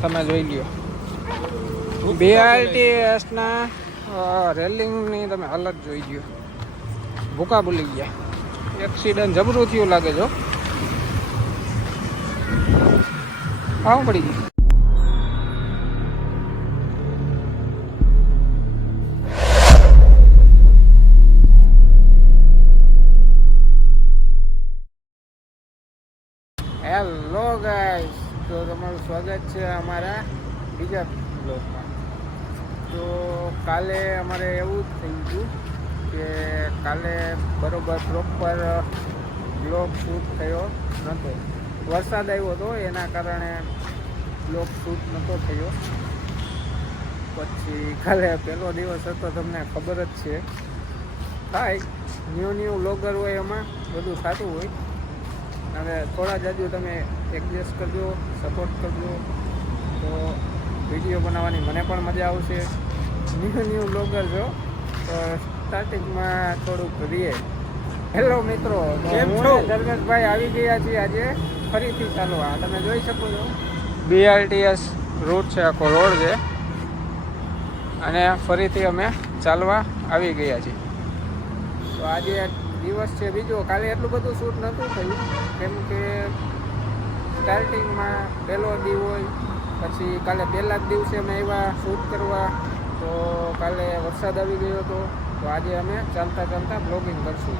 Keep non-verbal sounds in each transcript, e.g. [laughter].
તમે જોઈ લ્યો. બીઆરટીએસના રેલિંગની તમે હાલત જોઈ લ્યો. ભૂકા ભૂલી ગયા. એક્સિડન્ટ જબરું થયું લાગે જો આવું પડી ગયું. સ્વાગત છે અમારા બીજા બ્લોગમાં. તો કાલે અમારે એવું જ થઈ ગયું કે કાલે બરોબર પ્રોપર બ્લોગ શૂટ થયો નહોતો વરસાદ આવ્યો હતો, એના કારણે બ્લોગ શૂટ નહોતો થયો. પછી કાલે પહેલો દિવસ હતો, તમને ખબર જ છે. થાય ન્યૂ ન્યૂ બ્લોગર હોય એમાં બધું સારું હોય. અને થોડા જાજુ તમે એડજસ્ટ કરજો સપોર્ટ કરજો. તો વીડિયો બનાવવાની મને પણ મજા આવશે. ન્યૂ ન્યૂ બ્લોગર છો તો સ્ટાર્ટિંગમાં થોડુંક રીએ હેલો મિત્રો હું ધર્મેશભાઈ આવી ગયા છીએ આજે. ફરીથી ચાલવા તમે જોઈ શકો છો. બીઆરટીએસ રૂટ છે આખો રોડ છે. અને ફરીથી અમે ચાલવા આવી ગયા છીએ. તો આજે દિવસ છે બીજો. કાલે એટલું બધું શૂટ નહોતું થયું. કેમ કે સ્ટાર્ટિંગમાં પહેલો દી હોય પછી કાલે પહેલા જ દિવસે અમે આવ્યા શૂટ કરવા. તો કાલે વરસાદ આવી ગયો હતો તો આજે અમે ચાલતા ચાલતા બ્લોગિંગ કરશું.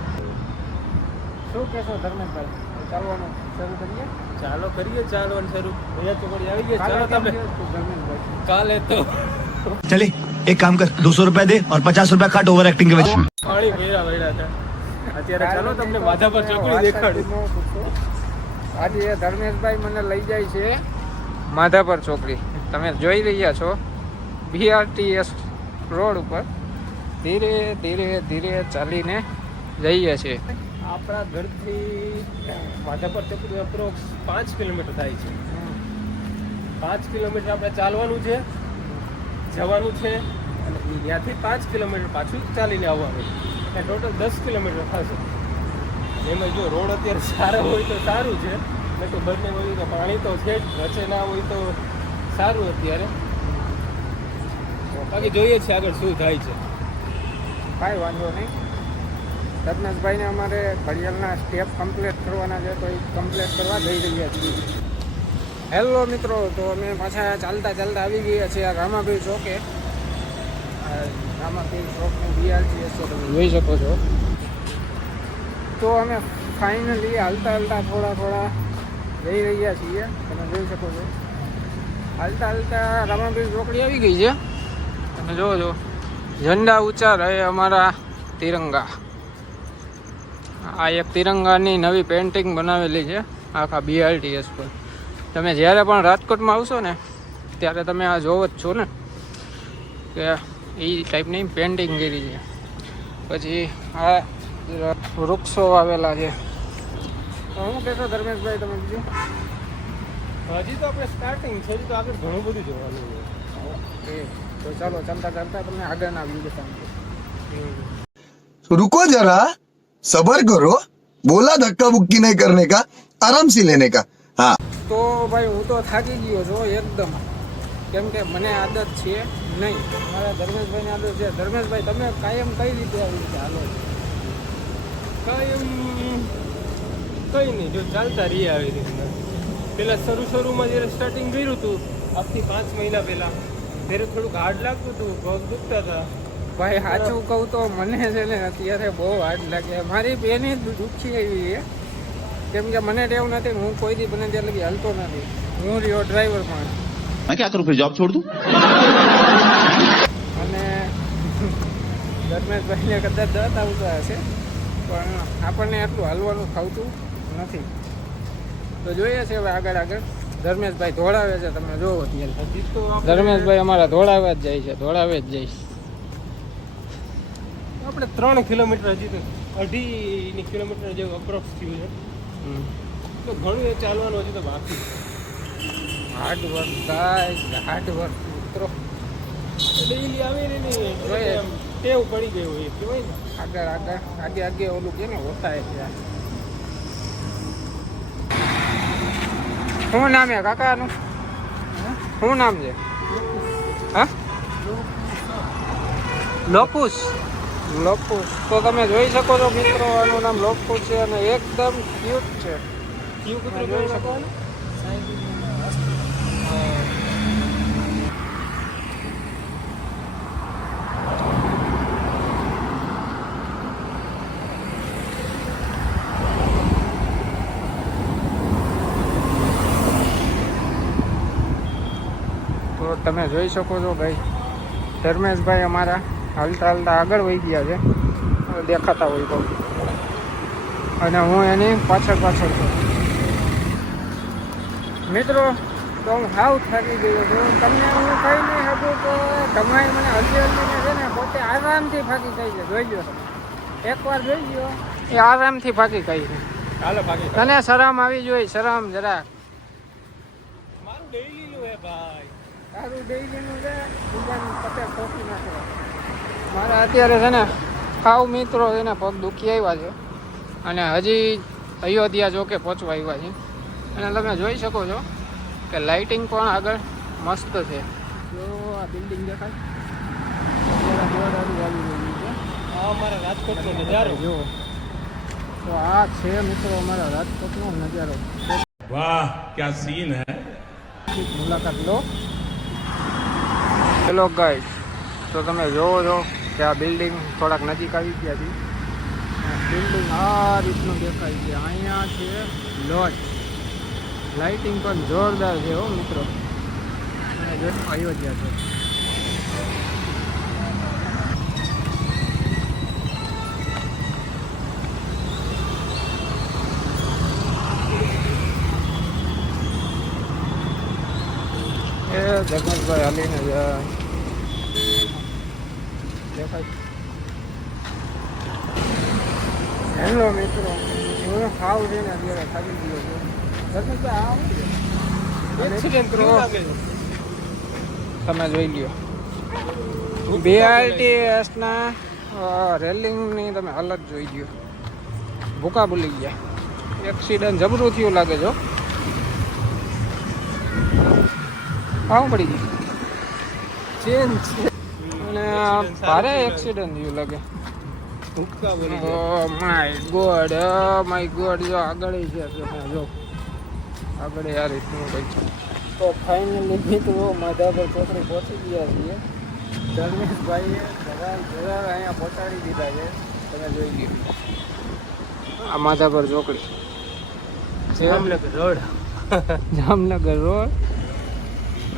શું કહેશો ધર્મેશભાઈ? ચાલવાનું શરૂ કરીએ? ચાલો કરીએ ચાલવાનું શરૂ. ભૈયા ચોકડી આવી ગયા ચાલો તમે. કાલે તો ચલી એક કામ કર દોસો રૂપિયા દે ઓર પચાસ રૂપિયા કાટ ઓવર એક્ટિંગ કે વચ્ચે. પાણી ભેરા ભેરા હતા. અત્યારે ચાલો તમને વાધા પર ચોકડી દેખાડું. આજે ધર્મેશભાઈ મને લઈ જાય છે માધાપર ચોકડી. તમે જોઈ રહ્યા છો બીઆરટીએસ રોડ ઉપર ધીરે ધીરે ધીરે ચાલીને જઈએ છીએ આપણા ઘરથી માધાપર ચોકડી અપ્રોક્સ પાંચ કિલોમીટર થાય છે. પાંચ કિલોમીટર આપણે ચાલવાનું છે, જવાનું છે અને ત્યાંથી પાંચ કિલોમીટર પાછું ચાલીને આવવાનું એટલે ટોટલ દસ કિલોમીટર થશે. એમાં જો રોડ અત્યારે સારો હોય તો સારું છે. નહીં તો બંને હોય તો પાણી તો છે જ વચ્ચે હોય તો સારું અત્યારે. બાકી જોઈએ છે આગળ શું થાય છે. કાંઈ વાંધો નહીં. ધર્મેશભાઈને અમારે ઘડિયાળના સ્ટેપ કમ્પ્લીટ કરવાના છે તો એ કમ્પ્લીટ કરવા જઈ રહ્યા છીએ. હેલો મિત્રો, તો અમે પાછા ચાલતા ચાલતા આવી ગયા છીએ આ રામાભાઈ ચોકે. રામાભાઈ ચોકનું બીઆરટીએસ છે તમે જોઈ શકો છો. તો અમે ફાઇનલી હાલતા હાલતા થોડા થોડા જઈ રહ્યા છીએ, તમે જોઈ શકો છો. હાલતા હાલતા રામાભાઈ ચોકડી આવી ગઈ છે. તમે જોવો છો. ઝંડા ઊંચા રહે અમારા તિરંગા. આ એક તિરંગાની નવી પેન્ટિંગ બનાવેલી છે, આખા બીઆરટીએસ પર. તમે જ્યારે પણ રાજકોટમાં આવશો ને, ત્યારે તમે આ જોવો જ છો ને, કે એ ટાઈપની પેન્ટિંગ કરી છે. પછી આ વૃક્ષો આવેલા છે. તો હું કહેશો ધર્મેશભાઈ તમે બીજું હજી તો આપણે સ્ટાર્ટિંગ છે હજી તો આગળ ઘણું બધું જોવાનું છે એ તો ચાલો ચાલતા ચાલતા તમને આગળના વ્યૂ બતાવું रुको जरा सबर करो बोला धक्का बुक्की नहीं करने का आराम से लेने का हाँ તો ભાઈ હું તો થાકી ગયો છું એકદમ કેમ કે મને આદત છે નહીં મારા ધર્મેશભાઈની આદત છે ધર્મેશભાઈ તમે કાયમ કઈ રીતે આવી રીતે હાલો છો કંઈ નહીં જો ચાલતા રહીએ આવી રીતના. પહેલાં શરૂ શરૂમાં જ્યારે સ્ટાર્ટિંગ કર્યું હતું આજથી પાંચ મહિના પહેલા ત્યારે થોડુંક હાર્ડ લાગતું હતું પગ દુખતા હતા. ભાઈ સાચું કહું તો મને છે ને અત્યારે બહુ હાર્ડ લાગે મારી બેને જ દુઃખી આવી છે. કેમ કે મને ટેવ નથી હું કોઈ દી બને ત્યાં લગી હલતો નથી. હું રહ્યો ડ્રાઈવર પણ મેં ક્યાં કરું જોબ છોડ દઉં? [laughs] અને ધર્મેશભાઈને કદાચ દત આવતા હશે પણ આપણને આટલું હાલવાનું ખાવતું નથી. તો જોઈએ છે હવે આગળ આગળ. ધર્મેશભાઈ ધોળાવે છે તમે જોવો અત્યારે. ધર્મેશભાઈ અમારા ધોળાવે જ જાય છે ધોળાવે જ જાય આપણે ત્રણ કિલોમીટર હજી તો અઢી કિલોમીટર જેવું અપ્રોક્સ થયું છે. તો ઘણું એ ચાલવાનું હજી તો બાકી હાર્ડ વર્ક ગાય હાર્ડ વર્ક મિત્રો. ડેઈલી આવી ને ટેવ પડી ગઈ હોય કહેવાય ને. આગળ આગળ આગે આગે ઓલું કે ને હોતા હે શું નામ છે કાકાનું? શું નામ છે? હા? લોપુસ. લોપુસ. તો તમે જોઈ શકો છો મિત્રો, આનું નામ લોપુસ છે અને એકદમ ક્યુટ છે. કયું કૂતરું જોઈ શકો તો તમે જોઈ શકો છો ભાઈ. ધર્મેશભાઈ અમારા હાલતા હાલતા આગળ વહી ગયા છે. દેખાતા હોય તો. અને હું એની પાછળ પાછળ છું. મિત્રો તો હું હાવ થાકી ગયો છું. તમને હું કહી નહીં શકું તો તમારી મને હલ્દી હલ્દીને છે ને પોતે આરામથી ફાકી ખાઈ છે જોઈ ગયો તમે એકવાર જોઈ ગયો એ આરામથી ફાકી ખાઈ છે ચાલો તને શરમ આવી જોઈએ શરમ જરાક. મારું હે ભાઈ. સારું મારા અત્યારે છે ને સાવ મિત્રો છે ને પગ દુખી આવ્યા છે. અને હજી અયોધ્યા જોકે પહોંચવા આવ્યા છે. અને તમે જોઈ શકો છો કે લાઇટિંગ પણ આગળ મસ્ત છે. જો આ બિલ્ડિંગ દેખાય. અમારા રાજકોટનો નજારો. તો આ છે મિત્રો અમારા રાજકોટનો નજારો. વાહ ક્યાં સીન હે? મુલાકાત લો. હેલો ગાઈસ તો તમે જોવો છો કે આ બિલ્ડિંગ થોડાક નજીક આવી ગયા છે. બિલ્ડિંગ આ રીતનું દેખાય છે. અહીંયા છે લોજ લાઇટિંગ પણ જોરદાર છે હો, મિત્રો. અયોધ્યા છે. એ જગનભાઈ હાલીને દેખાય. હેલો મિત્રો હું ખાવ જઈને અત્યારે ખાલી ગયો છું. જગનભાઈ આવો છે? તમે જોઈ લ્યો. બીઆરટીએસના રેલિંગની તમે હાલત જોઈ લ્યો. ભૂકા ભૂલી ગયા. એક્સિડન્ટ જબરું થયું લાગે છો આવું પડી ગયું ચેન છે. અને ભારે એક્સિડન્ટ થયું લાગે. Oh my God my God જો આગળ છે જો. આગળ આ રીતનું કંઈક છે. તો ફાઇનલી મિત્રો માધાપર ચોકડી પહોંચી ગયા છીએ. ધર્મેશભાઈએ અહીંયા પહોંચાડી દીધા છે. તમે જોઈ લ્યો આ માધાપર ચોકડી. જામનગર રોડ. જામનગર રોડ.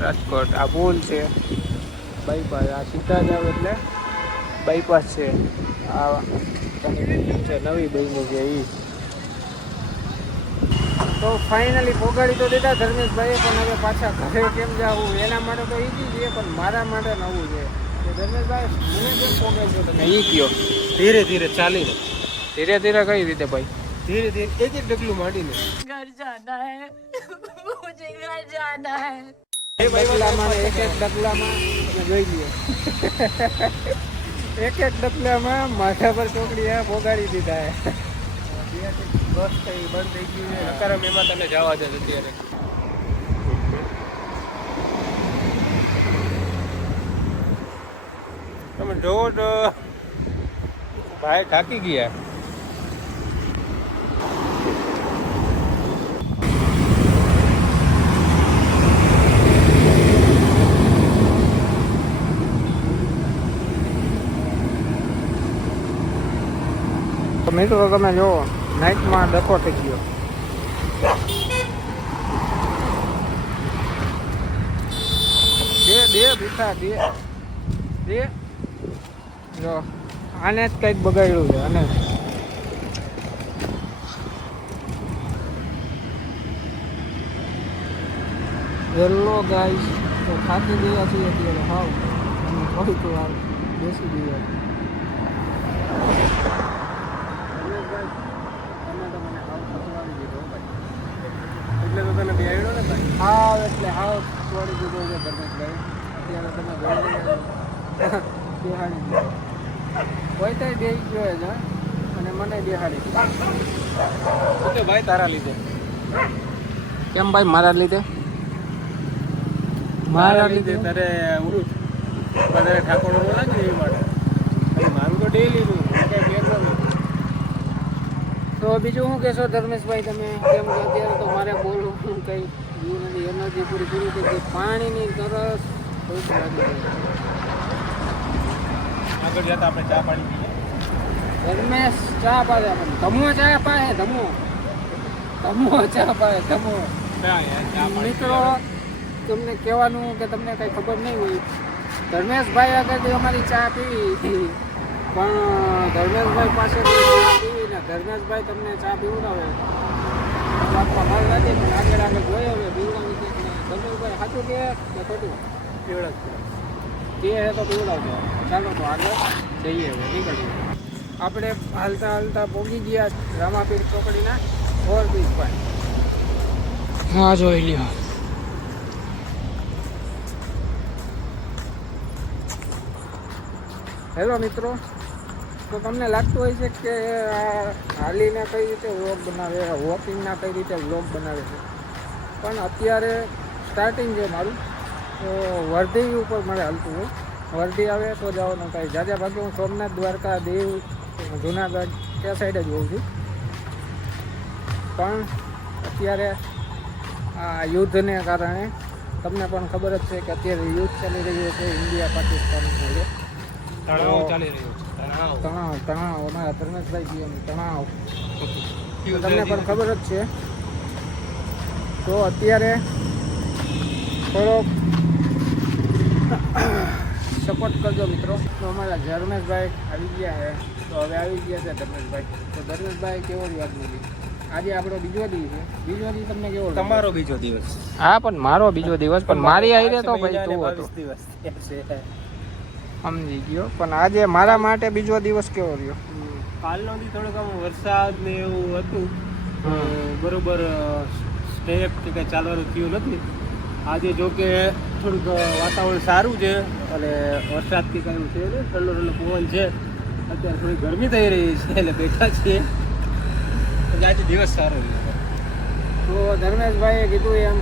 રાજકોટ. આ પુલ છે. બાયપાસ આ સીતા એટલે બાયપાસ છે. આ છે નવી બની છે એ તો ફાઇનલી પોગાડી તો દીધા ધર્મેશભાઈએ પણ હવે પાછા ઘરે કેમ જવું? એના માટે તો એ જ છે પણ મારા માટે નવું છે. તો ધર્મેશભાઈ મને કેમ પોગાડશો તમે? એ કયો. ધીરે ધીરે ચાલી રહ્યો ધીરે ધીરે કઈ રીતે ભાઈ? ધીરે ધીરે એક એક ડગલું માંડીને. ઘર જાના હે મુજે ઘર જાના હે ડગલામાં એક એક ડગલામાં તમે જોઈ લ્યો. એક એક ડગલામાં માથા પર ચોકડી આ દીધા બસ થઈ બંધ થઈ ગયું છે નકાર એમાં તને જવા દે અત્યારે તમે જોવો તો ભાઈ થાકી ગયા. મિત્રો તમે જુઓ નાઇટમાં ડખો થઈ ગયો. બીઠા બે બે જો, આને જ કંઈક બગાડ્યું છે અને હેલો ગાઈસ, તો ખાતી ગયા છીએ અત્યારે, હાવ. અને થોડીક વાર બેસી ગયા એટલે તો તને બેહાડ્યો ને ભાઈ હાવ એટલે હાવ છોડી જુદો છે ધર્મેશભાઈ અત્યારે તમે છો. બેહાડી કોઈ તો બે ગયો છે અને મને બેહાડી ઓકે ભાઈ તારા લીધે? કેમ ભાઈ મારા લીધે? મારા લીધે તારે ઉડું વધારે ઠાકોર લાગે એ માટે મારું તો ડેલી નું કઈ ફેર નથી. તો બીજું શું કહેશો ધર્મેશભાઈ તમે? કેમ કે અત્યારે તો મારે બોલવું કંઈ રહ્યું એનર્જી પૂરી પૂરી થઈ પાણીની તરસ. આગળ જતા આપણે ચા પાણી પીએ. ધર્મેશ ચા પાડે આપણને ધમો ચા પાડે ધમો ધમો ચા પાડે ધમો મિત્રો તમને કહેવાનું કે તમને કંઈ ખબર નહીં હોય. ધર્મેશભાઈ આગળથી અમારી ચા પીવી. પણ ધર્મેશભાઈ પાસે ચા પીવી ને ધર્મેશભાઈ તમને ચા પીવડાવે વાતમાં માલ લાગે પણ આગળ આગળ જોઈએ હવે પીવડાવી છે કે સાચું કે ખોટું પીવડા તે હે તો પીવડાવજો ચાલો તો આગળ જઈએ હવે નીકળીએ આપણે હાલતા હાલતા પહોંચી ગયા રામાપીર ચોકડીના ઓવરબ્રિજ પર. હા જોઈ લ્યો. હેલો મિત્રો. તો તમને લાગતું હોય છે કે આ હાલીને કઈ રીતે વ્લોગ બનાવે વોકિંગના કઈ રીતે વ્લોગ બનાવે છે? પણ અત્યારે સ્ટાર્ટિંગ છે મારું. તો વર્ધી ઉપર મારે હાલતું હોય. વર્ધી આવે તો જવાનું થાય જાજા ભાગે હું સોમનાથ દ્વારકા દેવ જુનાગઢ તે સાઈડ જ હોઉં છું. પણ અત્યારે આ યુદ્ધને કારણે તમને પણ ખબર જ છે કે અત્યારે યુદ્ધ ચાલી રહ્યું છે. ઇન્ડિયા પાકિસ્તાન ચાલી રહ્યો તણાવ. તણાવ અમારા ધર્મેશભાઈ જી એમ તણાવ. તમને પણ ખબર જ છે. તો અત્યારે થોડોક સપોર્ટ કરજો મિત્રો. તો અમારા ધર્મેશભાઈ આવી ગયા છે. તો હવે આવી ગયા છે ધર્મેશભાઈ. તો ધર્મેશભાઈ કેવો યાદ નથી આજે આપણો બીજો દિવસ છે. બીજો દિવસ તમને કેવો તમારો બીજો દિવસ. હા પણ મારો બીજો દિવસ પણ મારી આઈ તો ભાઈ તું હતો. દિવસ છે. સમજી ગયો. પણ આજે મારા માટે બીજો દિવસ કેવો રહ્યો? કાલનો દી થોડોક આમ વરસાદ ને એવું હતું. બરોબર સ્ટેપ કે કંઈ ચાલવાનું થયું નથી. આજે જો કે થોડુંક વાતાવરણ સારું છે અને વરસાદ કે કાંઈ છે ને ઠંડો ઠંડો પવન છે. અત્યારે થોડી ગરમી થઈ રહી છે એટલે બેઠા છીએ. આજે દિવસ સારો રહ્યો. તો ધર્મેશભાઈએ કીધું એમ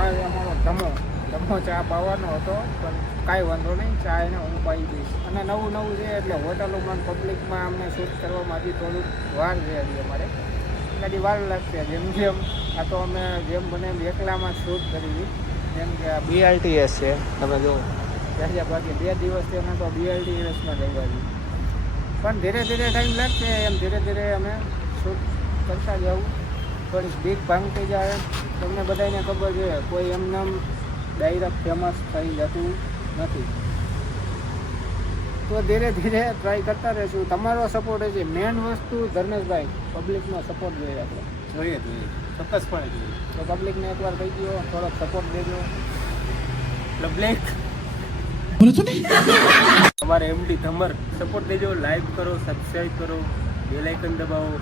આ અમારો ધમો. ધમો ચા પાવાનો હતો પણ કાંઈ વાંધો નહીં, ચાયને હું પાઈ દઈશ. અને નવું નવું છે એટલે હોટલોમાં પબ્લિકમાં અમને શૂટ કરવામાં હજી થોડુંક વાર છે હજી અમારે. કદી વાર લાગશે. જેમ જેમ આ તો અમે જેમ બને એમ એકલામાં શૂટ કરી જેમ કે આ બીઆરટીએસ છે. તમે જો ત્યાં બાકી બે દિવસથી અમે તો બીઆરટીએસમાં જવા પણ ધીરે ધીરે ટાઈમ લાગશે. એમ ધીરે ધીરે અમે શૂટ કરતા જવું થોડીક બીક ભાંગતી જાય. તમને બધાને ખબર છે, કોઈ એમને એમ ડાયરેક્ટ ફેમસ થઈ જતું. નથી. તો ધીરે ધીરે ટ્રાય કરતા રહેશું. તમારો સપોર્ટ છે. મેઇન વસ્તુ ધર્મેશભાઈ પબ્લિકનો સપોર્ટ જોઈએ આપણે. જોઈએ જોઈએ. ચોક્કસપણે જોઈએ. તો પબ્લિકને એકવાર કહી દો થોડોક સપોર્ટ દેજો પબ્લિક અમારે એમડી ધમર. સપોર્ટ દેજો લાઈક કરો સબસ્ક્રાઇબ કરો બેલાઇકન દબાવો.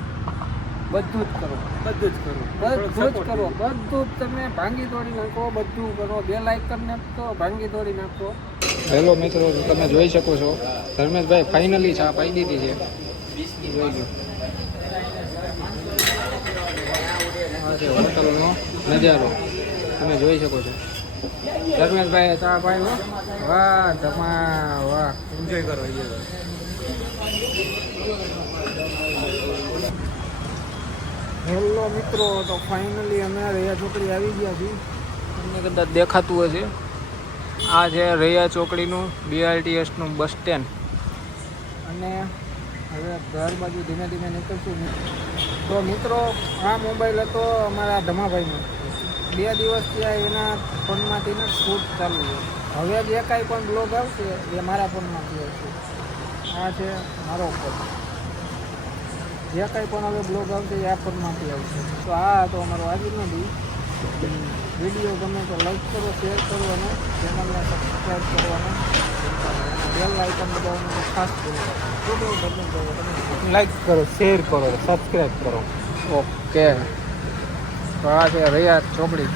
બધું જ કરો બધું જ કરો. બધું જ કરો બધું જ તમે ભાંગી તોડી નાખો બધું કરો. બે લાઇકન નાખો ભાંગી તોડી નાખો. હેલો મિત્રો તમે જોઈ શકો છો. ધર્મેશભાઈ ફાઇનલી ચા પાઈ દીધી છે. જોઈ લો. આ છે હોટલનો નજારો. તમે જોઈ શકો છો. ધર્મેશભાઈ ચા પાયો વાહ ધમા વાહ. એન્જોય કરો એન્જોય કરો. હેલો મિત્રો, તો ફાઇનલી અમે રૈયા ચોકડી આવી ગયા છીએ. તમને કદાચ દેખાતું હશે. આ છે રૈયા ચોકડીનું બીઆરટીએસનું બસ સ્ટેન્ડ. અને હવે ઘર બાજુ ધીમે ધીમે નીકળશું તો મિત્રો, આ મોબાઈલ હતો અમારા ધમાભાઈનો. બે દિવસ ત્યાં એના ફોનમાંથી ને શૂટ ચાલુ છે. હવે જે કાંઈ પણ બ્લોગ આવશે એ મારા ફોનમાંથી આવશે. આ છે મારો ફોન જે કાંઈ પણ હવે બ્લોગ આવશે એ આ ફોનમાંથી આવશે. તો આ તો અમારો આજનો નથી વીડિયો ગમે તો લાઈક કરો શેર કરો અને ચેનલને સબસ્ક્રાઈબ કરવાનું બેલ આઇકન દબાવવાનું ખાસ તમે લાઈક કરો. શેર કરો સબસ્ક્રાઈબ કરો ઓકે તો આ છે રૈયા ચોકડી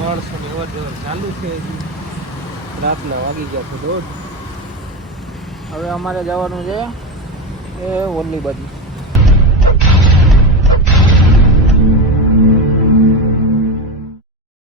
માણસોની અવર જવર ચાલુ છે રાતના વાગી ગયા છે દોઢ. હવે અમારે જવાનું છે એ ઓલી બાજુ.